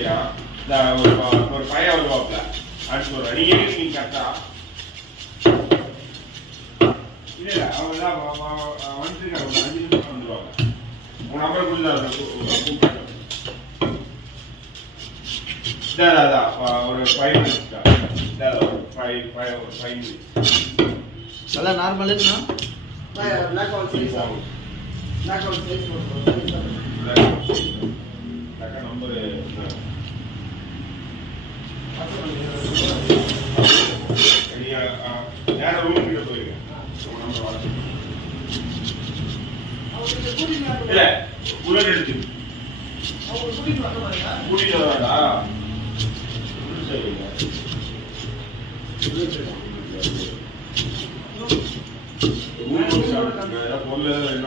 ஒரு பையன் வருவாப்ல அடுத்து ஒரு நீங்க கரெக்டா இல்ல அவங்க வந்துருக்காங்க ஒரு 5 நிமிஷம் வந்துருவாங்க உங்க நம்பர் கொடுத்தா ஒரு 5 மினிட்ஸ் நல்லா நார்மலுன்னா black out size நம்பர் வேற ரூம் கிட்ட போயிருங்க இல்ல உள்ள எடுத்து கூட்டிட்டு வராடா பொருள்